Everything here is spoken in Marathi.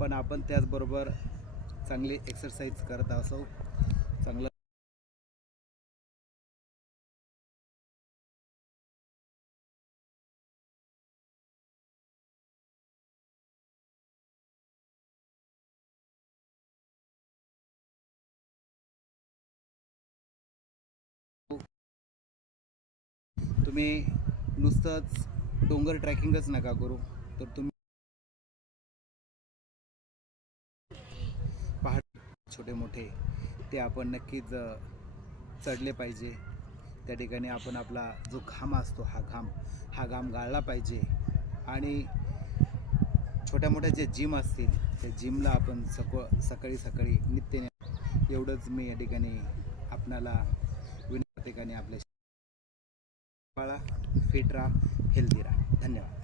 पण आपण त्याचबरोबर चांगली एक्सरसाइज करत असो, चांगलं तुम्ही नुसतंच डोंगर ट्रॅकिंगच नका करू, तर तुम्ही पहाड छोटे मोठे ते आपण नक्कीच चढले पाहिजे। त्या ठिकाणी आपण आपला जो घाम असतो हा घाम गाळला पाहिजे आणि छोट्या मोठ्या जे जिम असतील त्या जिमला आपण सकाळी सकाळी नित्याने एवढंच मी या ठिकाणी आपणाला विनंती ठिकाणी आपल्या फिट राहा, हेल्दी राहा। धन्यवाद।